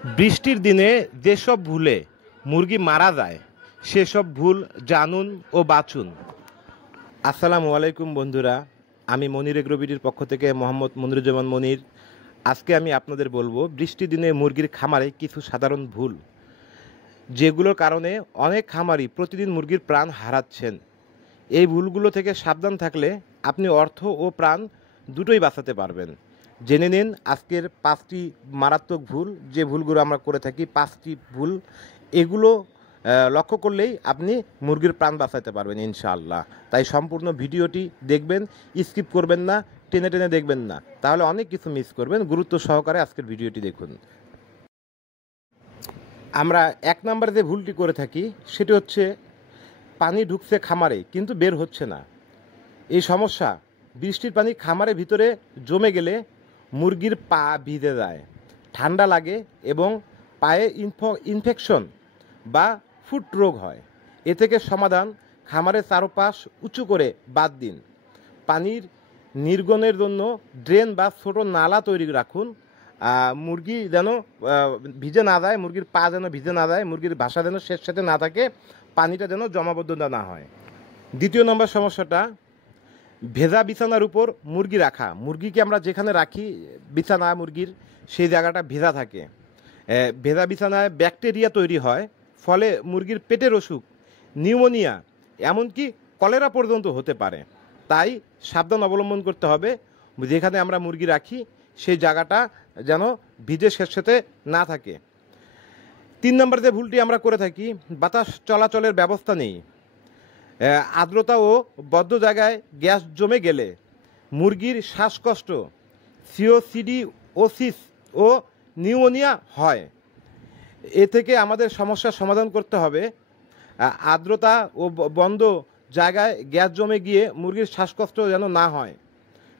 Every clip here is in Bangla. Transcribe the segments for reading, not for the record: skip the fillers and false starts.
বৃষ্টির দিনে যেসব ভুলে মুরগি মারা যায় সেসব ভুল জানুন ও বাঁচুন। আসসালামু আলাইকুম বন্ধুরা, আমি মনির এগ্রোবিডির পক্ষ থেকে মোহাম্মদ মনিরুজ্জামান মনির। আজকে আমি আপনাদের বলবো বৃষ্টির দিনে মুরগির খামারে কিছু সাধারণ ভুল, যেগুলোর কারণে অনেক খামারি প্রতিদিন মুরগির প্রাণ হারাচ্ছেন। এই ভুলগুলো থেকে সাবধান থাকলে আপনি অর্থ ও প্রাণ দুটোই বাঁচাতে পারবেন। জেনে নিন আজকের 5টি মারাত্মক ভুল, যে ভুলগুলো আমরা করে থাকি। 5টি ভুল, এগুলো লক্ষ্য করলেই আপনি মুরগির প্রাণ বাঁচাতে পারবেন ইনশাআল্লাহ। তাই সম্পূর্ণ ভিডিওটি দেখবেন, স্কিপ করবেন না, টেনে টেনে দেখবেন না, তাহলে অনেক কিছু মিস করবেন। গুরুত্ব সহকারে আজকের ভিডিওটি দেখুন। আমরা 1 নম্বর যে ভুলটি করে থাকি সেটি হচ্ছে পানি ঢুকছে খামারে কিন্তু বের হচ্ছে না। এই সমস্যা, বৃষ্টির পানি খামারের ভিতরে জমে গেলে মুরগির পা ভিজে যায়, ঠান্ডা লাগে এবং পায়ে ইনফেকশন বা ফুট রোগ হয়। এ থেকে সমাধান, খামারের চারপাশ উঁচু করে বাদ দিন। পানির নির্গমনের জন্য ড্রেন বা ছোট নালা তৈরি রাখুন। মুরগি যেন ভিজে না যায়, মুরগির পা যেন ভিজে না যায়, মুরগির ভাষা যেন সাথে না থাকে, পানিটা যেন জমাবদ্ধ না হয়। 2 নম্বর সমস্যাটা, ভেজা বিছানার উপর মুরগি রাখা। মুরগিকে আমরা যেখানে রাখি, বিছানা মুরগির, সেই জায়গাটা ভেজা থাকে। ভেজা বিছানায় ব্যাকটেরিয়া তৈরি হয়, ফলে মুরগির পেটের অসুখ, নিউমোনিয়া, এমনকি কলেরা পর্যন্ত হতে পারে। তাই সাবধান অবলম্বন করতে হবে। যেখানে আমরা মুরগি রাখি সেই জায়গাটা যেন ভিজে স্যাঁতসেঁতে না থাকে। 3 নম্বর যে ভুলটি আমরা করে থাকি, বাতাস চলাচলের ব্যবস্থা নেই। আর্দ্রতা ও বদ্ধ জায়গায় গ্যাস জমে গেলে মুরগির শ্বাসকষ্ট, সিওসিডিওসিস ও নিউমোনিয়া হয়। এ থেকে আমাদের সমস্যার সমাধান করতে হবে। আর্দ্রতা ও বন্ধ জায়গায় গ্যাস জমে গিয়ে মুরগির শ্বাসকষ্ট যেন না হয়।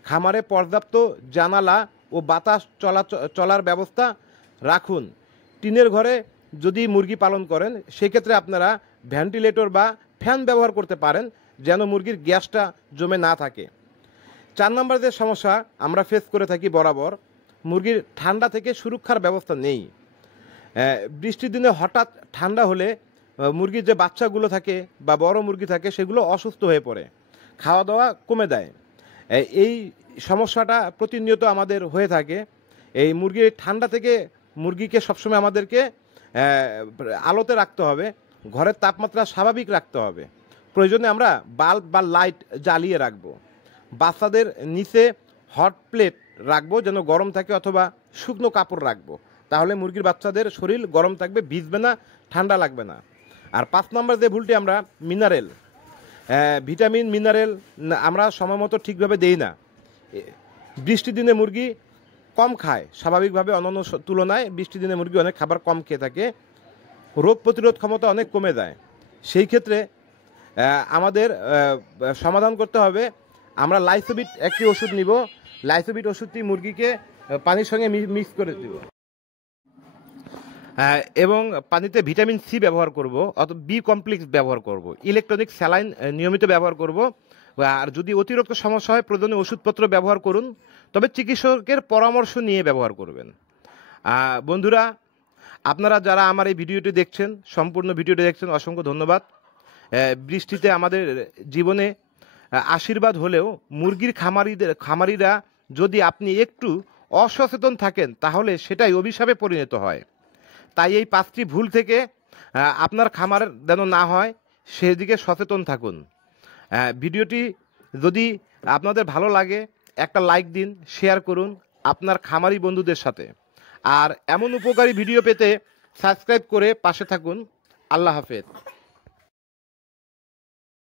খামারে পর্যাপ্ত জানালা ও বাতাস চলার ব্যবস্থা রাখুন। টিনের ঘরে যদি মুরগি পালন করেন সেক্ষেত্রে আপনারা ভেন্টিলেটর বা ফ্যান ব্যবহার করতে পারেন, যেন মুরগির গ্যাসটা জমে না থাকে। 4 নম্বর যে সমস্যা আমরা ফেস করে থাকি বরাবর, মুরগির ঠান্ডা থেকে সুরক্ষার ব্যবস্থা নেই। বৃষ্টির দিনে হঠাৎ ঠান্ডা হলে মুরগির যে বাচ্চাগুলো থাকে বা বড় মুরগি থাকে সেগুলো অসুস্থ হয়ে পড়ে, খাওয়া দাওয়া কমে দেয়। এই সমস্যাটা প্রতিনিয়ত আমাদের হয়ে থাকে। এই মুরগির ঠান্ডা থেকে মুরগিকে সবসময় আমাদেরকে আলোতে রাখতে হবে, ঘরের তাপমাত্রা স্বাভাবিক রাখতে হবে। প্রয়োজনে আমরা বাল্ব বা লাইট জ্বালিয়ে রাখবো। বাচ্চাদের নিচে হট প্লেট রাখবো যেন গরম থাকে, অথবা শুকনো কাপড় রাখবো, তাহলে মুরগির বাচ্চাদের শরীর গরম থাকবে, ভিজবে না, ঠান্ডা লাগবে না। আর 5 নম্বর যে ভুলটি আমরা, মিনারেল, ভিটামিন মিনারেল আমরা সময় মতো ঠিকভাবে দেই না। বৃষ্টির দিনে মুরগি কম খায়, স্বাভাবিকভাবে অন্যান্য তুলনায় বৃষ্টির দিনে মুরগি অনেক খাবার কম খেয়ে থাকে, রোগ প্রতিরোধ ক্ষমতা অনেক কমে যায়। সেই ক্ষেত্রে আমাদের সমাধান করতে হবে, আমরা লাইসোবিট একটি ওষুধ নিব। লাইসোবিট ওষুধটি মুরগিকে পানির সঙ্গে মিক্স করে দেব এবং পানিতে ভিটামিন সি ব্যবহার করব, অথবা বি কমপ্লেক্স ব্যবহার করব, ইলেকট্রনিক স্যালাইন নিয়মিত ব্যবহার করব। আর যদি অতিরিক্ত সমস্যা হয় প্রয়োজনীয় ওষুধপত্র ব্যবহার করুন, তবে চিকিৎসকের পরামর্শ নিয়ে ব্যবহার করবেন। বন্ধুরা, আপনারা যারা আমার এই ভিডিওটি দেখছেন, সম্পূর্ণ ভিডিওটি দেখছেন, অসংখ্য ধন্যবাদ। বৃষ্টিতে আমাদের জীবনে আশীর্বাদ হলেও মুরগির খামারিরা যদি আপনি একটু অসচেতন থাকেন তাহলে সেটাই অভিশাপে পরিণত হয়। তাই এই 5টি ভুল থেকে আপনার খামার যেন না হয় সেদিকে সচেতন থাকুন। ভিডিওটি যদি আপনাদের ভালো লাগে একটা লাইক দিন, শেয়ার করুন আপনার খামারি বন্ধুদের সাথে। আর এমন উপকারী ভিডিও পেতে সাবস্ক্রাইব করে পাশে থাকুন। আল্লাহ হাফেজ।